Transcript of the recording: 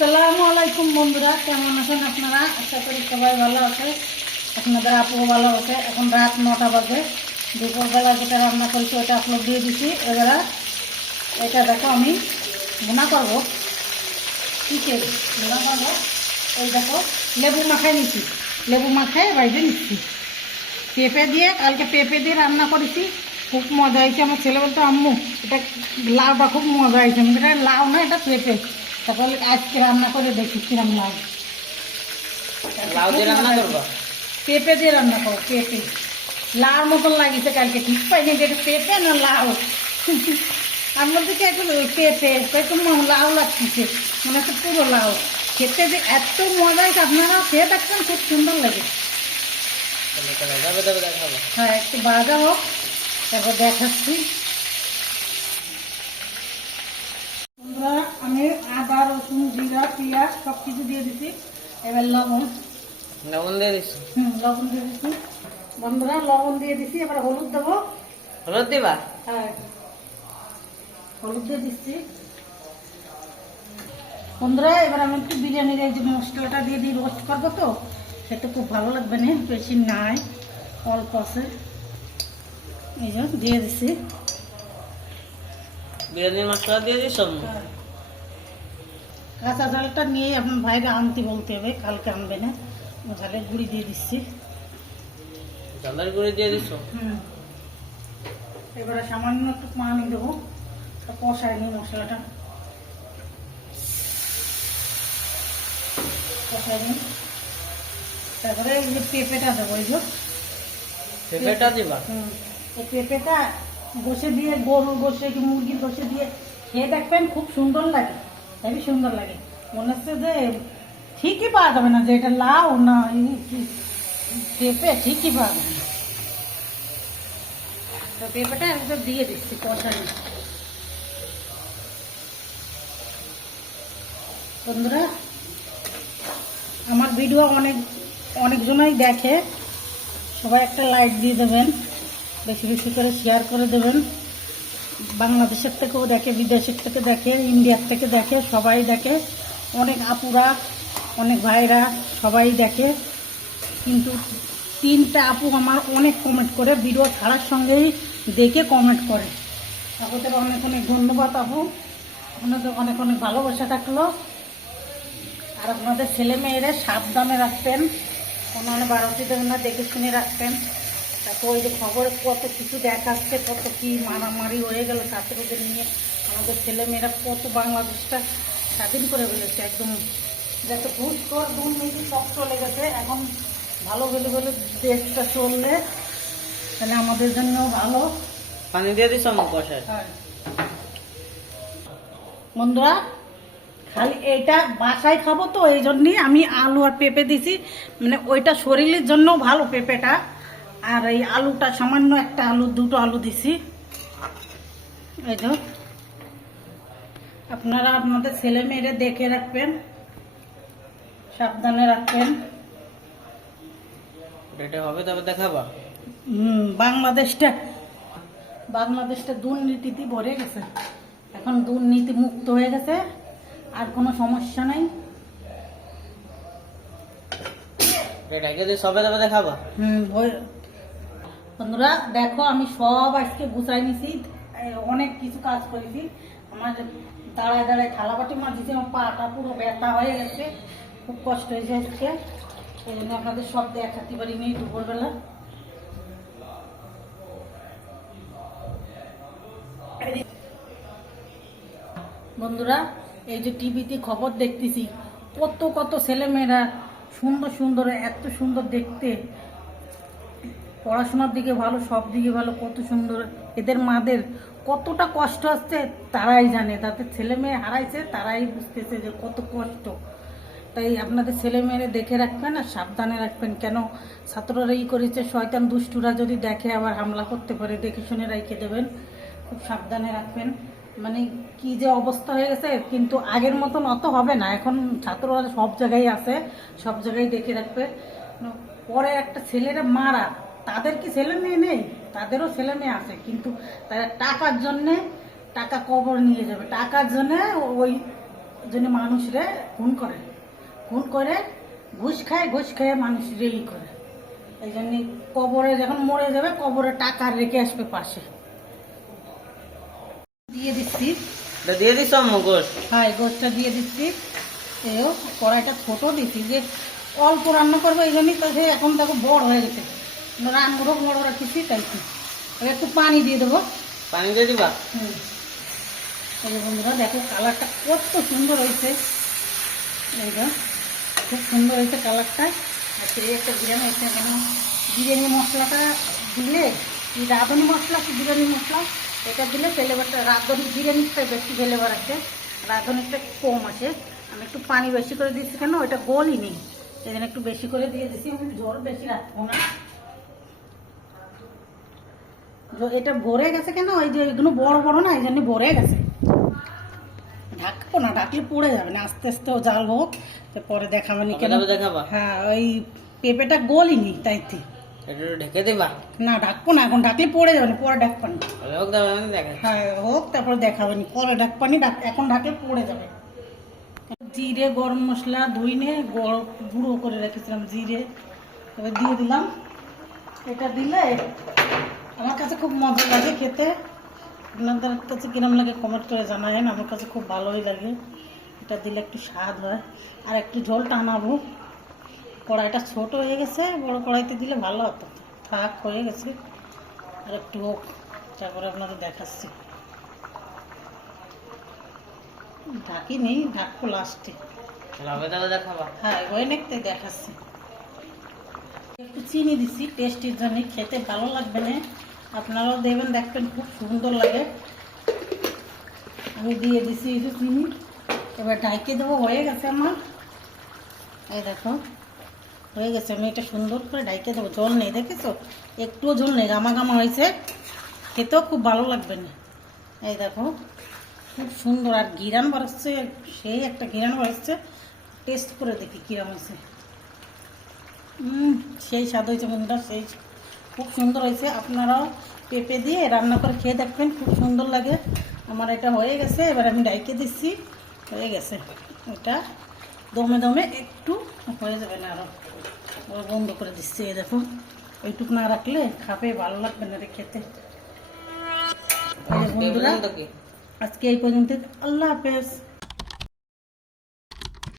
আসসালামু আলাইকুম বন্ধুরা, কেমন আছেন আপনারা? আশা করি সবাই ভালো আছে, আপনাদের আপুও ভালো আছে। এখন রাত 9টা বাজে। দুপুরবেলা যেটা রান্না করেছি ওটা আপলোড দিয়ে দিচ্ছি। এবারে এটা দেখো, আমি ভুনা করবো। চিকেন ভুনা করবো। এই দেখো, লেবু মাখায় নিচ্ছি, লেবু মাখায় বাইরে নিচ্ছি। পেঁপে দিয়ে, কালকে পেঁপে দিয়ে রান্না করেছি, খুব মজা হয়েছে। আমার ছেলে বলতো আম্মু এটা লাউটা খুব মজা হয়েছে। আমি এটা লাউ না, এটা পেঁপে। তারপরে আজকে রান্না করে দেখি কিরম লাউ। লাউ দিয়ে রান্না করবো? পেঁপে দিয়ে রান্না করো। পেঁপে লাউর মতন লাগিয়েছে, কালকে ঠিক পাইনি যে এটা পেঁপে না লাউ। আমি বলতে কি একটু পেঁপে, একটু লাউ লাগছে, মনে হচ্ছে পুরো লাউ। খেতে যে এত মজা হয়েছে, আপনারাও খেয়ে দেখবেন, খুব সুন্দর লাগে। হ্যাঁ, একটু ভাজা হোক, তারপর দেখাচ্ছি। বন্ধুরা, আমি আদা, রসুন, জিরা, পেঁয়াজ সব কিছু দিয়ে দিচ্ছি। এবার লবণ দিয়ে দিচ্ছি। লবণ দিয়ে দিচ্ছি বন্ধুরা, লবণ দিয়ে দিচ্ছি। এবার হলুদ দেবো। হলুদ দিবা? হ্যাঁ, হলুদ দিয়ে দিচ্ছি বন্ধুরা। এবার আমি একটু বিরিয়ানির এই যে মশলাটা দিয়ে দিই, রোস্ট করবো তো, সেটা খুব ভালো লাগবে না, বেশি নাই, অল্প আছে। এই যে দিয়ে দিচ্ছি বিরিয়ানির মশলা দিয়ে দিস। কাঁচা ঝালটা নিয়ে আপনার ভাইরা আনতে বলতে হবে, কালকে আনবে না। ঝালের গুঁড়ি দিয়ে দিচ্ছি। ঝালের গুঁড়ি দিয়ে দিস? এবারে সামান্য একটু পানি দেবো, কষাই নিই মশলাটা, কষাই নিই। তারপরে এই যে পেঁপেটা দেবো। এই যে পেঁপেটা দিবা? এই পেঁপেটা বসে দিয়ে, গরুর বসে কি মুরগির বসে দিয়ে খেয়ে দেখবেন, খুব সুন্দর লাগে, হেবি সুন্দর লাগে। মনে হচ্ছে যে ঠিকই পাওয়া যাবে না যে এটা লাউ না পেঁপে, ঠিকই পাওয়া যাবে না। তো পেঁপেটা একদম দিয়ে দিচ্ছি কষাই। বন্ধুরা, আমার ভিডিও অনেকজনই দেখে, সবাই একটা লাইক দিয়ে দেবেন, বেশি বেশি করে শেয়ার করে দেবেন। বাংলাদেশের থেকেও দেখে, বিদেশের থেকে দেখে, ইন্ডিয়ার থেকে দেখে, সবাই দেখে। অনেক আপুরা, অনেক ভাইরা সবাই দেখে। কিন্তু 3টা আপু আমার অনেক কমেন্ট করে, ভিডিও ছাড়ার সঙ্গেই দেখে কমেন্ট করে। আপনাদের অনেক অনেক ধন্যবাদ আপু, আপনাদের অনেক অনেক ভালোবাসা থাকলো। আর আপনাদের ছেলে মেয়েরা সাবধানে রাখবেন, কোনো বাড়তি দেবেন না, দেখে শুনে রাখবেন। তারপর ওই যে খবরে কত কিছু দেখাচ্ছে, কত কি মারামারি হয়ে গেল ছাত্রদের নিয়ে। আমাদের ছেলে মেয়েরা কত বাংলাদেশটা স্বাধীন করে ফেলেছে, একদম যাতে ঘুষ কর দুর্নীতি সব চলে গেছে। এখন ভালো বলে বলে দেশটা চললে তাহলে আমাদের জন্য ভালো। পানি দিয়ে দিস কষায়। বন্ধুরা, খালি এইটা বাসায় খাবো তো, এই জন্যই আমি আলু আর পেঁপে দিছি, মানে ওইটা শরীরের জন্য ভালো পেঁপেটা। আর এই আলুটা সামান্য একটা আলু, 2টো আলু দিছি। এই তো আপনারা আপনাদের ছেলে মেয়েরা দেখে রাখবেন, সাবধানে রাখবেন। এটা হবে তবে দেখাবা। বাংলাদেশটা দুর্নীতিতে ভরে গেছে, এখন দুর্নীতি মুক্ত হয়ে গেছে, আর কোনো সমস্যা নাই। সবে তবে দেখাবা। বন্ধুরা দেখো, আমি সব আজকে গুছাই নিছি, অনেক কিছু কাজ করেছি। আমার দাঁড়ায় দাঁড়ায় থালা বাটি মাঝিছি, আমার পাটা পুরো ব্যথা হয়ে গেছে, খুব কষ্ট হয়েছে আজকে। এই জন্য আপনাদের সব দেখাতে পারিনি দুপুরবেলা। বন্ধুরা, এই যে টিভিতে খবর দেখতেছি, কত কত ছেলেমেয়েরা সুন্দর সুন্দর, এত সুন্দর দেখতে, পড়াশোনার দিকে ভালো, সব দিকে ভালো, কত সুন্দর। এদের মাদের কতটা কষ্ট আসছে তারাই জানে, তাদের ছেলে মেয়ে হারাইছে তারাই বুঝতেছে যে কত কষ্ট। তাই আপনাদের ছেলে মেয়েরা দেখে রাখবেন আর সাবধানে রাখবেন। কেন ছাত্ররা করেছে, শয়তান দুষ্টুরা যদি দেখে আবার হামলা করতে পারে, দেখে শুনে রেখে দেবেন, খুব সাবধানে রাখবেন। মানে কি যে অবস্থা হয়ে গেছে, কিন্তু আগের মতন অত হবে না, এখন ছাত্ররা সব জায়গায় আছে, সব জায়গায় দেখে রাখবে। পরে একটা ছেলেরা মারা, তাদের কি ছেলে মেয়ে নেই? তাদেরও ছেলে মেয়ে আছে, কিন্তু তারা টাকার জন্যে, টাকা কবর নিয়ে যাবে, টাকার জন্যে ওই ওই জন্য মানুষরে খুন করে ঘুষ খায় মানুষরে ই করে। এই জন্য কবরে যখন মরে যাবে কবরে টাকা রেখে আসবে পাশে। দিয়ে দিচ্ছি, এটা দিয়ে দিস আম্মু গোশ। হ্যাঁ গোছটা দিয়ে দিচ্ছি। এও কড়াইটা ছোট দিচ্ছি যে অল্প রান্না করবো, এই জন্যই তো সে এখন দেখো বড় হয়ে গেছে, রান্নাগুলো বড় রাখছি তাই কি। এবার একটু পানি দিয়ে দেবো। পানি দিয়ে দিবা? হুম, এই যে বন্ধুরা দেখো কালারটা কত সুন্দর হয়েছে, এইটা খুব সুন্দর হয়েছে কালারটা। আর সেই একটা বিরিয়ানি হয়েছে, কেন বিরিয়ানি মশলাটা দিলে, এই রাঁধুনি মশলা কি বিরিয়ানি মশলা, এটা দিলে ফ্লেভারটা রাঁধুনি বিরিয়ানিটা বেশি ফ্লেভার আছে, রাঁধুনিটা কম আছে। আমি একটু পানি বেশি করে দিচ্ছি, কেন ওইটা গোলই নেই, এই জন্য একটু বেশি করে দিয়ে দিচ্ছি। আমি জল বেশি রাখবো না, এটা ভরে গেছে কেন ওই যে এগুলো বড় বড় না, এই জন্য ভরে গেছে। ঢাকবো না, ঢাকলে পড়ে যাবে না, আস্তে আস্তে জাল হোক, পরে দেখাবানি কেন। দেখাবা? হ্যাঁ, ওই পেঁপেটা গোলিনি তাইতে। এটা ঢেকে দিবা? না ঢাকবো না, এখন ঢাকলে পড়ে যাবে না, পরে ঢাকবানি। হোক দাও, আমি দেখাই। হ্যাঁ হোক, তারপরে দেখাবানি, পরে ঢাকবানি, এখন ঢাকলে পড়ে যাবে। জিরে গরম মশলা ধুইনে গুঁড়ো করে রেখেছিলাম জিরে, এবার দিয়ে দিলাম। এটা দিলে আমার কাছে খুব মজা লাগে খেতে, আপনাদের কাছে কিরম লাগে কমেন্ট করে জানাবেন। আমার কাছে খুব ভালোই লাগে, এটা দিলে একটু স্বাদ হয়। আর একটু ঝোল টানাবো, কড়াইটা ছোট হয়ে গেছে, বড় কড়াইতে দিলে ভালো হতো। থাক, হয়ে গেছে, আর একটু হোক, তারপরে আপনাদের দেখাচ্ছি। ঢাকি নেই, ঢাকবো লাস্টে। দেখাবা? হ্যাঁ ওই নাকতে দেখাচ্ছি। একটু চিনি দিচ্ছি টেস্টের জন্য, খেতে ভালো লাগবে না, আপনারাও দেবেন, দেখবেন খুব সুন্দর লাগে। আমি দিয়ে দিচ্ছি এই যে চিনি, এবার ঢাইকে দেবো। হয়ে গেছে আমার, এই দেখো হয়ে গেছে। আমি এটা সুন্দর করে ঢাইকে দেবো, জল নেই, দেখেছো একটুও জল নেই, গামা গামা হয়েছে, খেতেও খুব ভালো লাগবে না। এই দেখো খুব সুন্দর, আর ঘিরান বাড়াচ্ছে, সেই একটা ঘিরান বাড়াচ্ছে। টেস্ট করে দেখি কিরম হয়েছে। সেই স্বাদ হয়েছে বন্ধুরা, সেই খুব সুন্দর হয়েছে। আপনারাও পেঁপে দিয়ে রান্না করে খেয়ে দেখবেন, খুব সুন্দর লাগে। আমার এটা হয়ে গেছে, এবার আমি ডাইকে দিচ্ছি। হয়ে গেছে, এটা দমে দমে একটু হয়ে যাবে না, আরও বন্ধ করে দিচ্ছি। এই দেখো ওইটুকু না রাখলে খাবে ভালো লাগবে না রে খেতে। বন্ধুরা আজকে এই পর্যন্ত, আল্লাহ হাফেজ।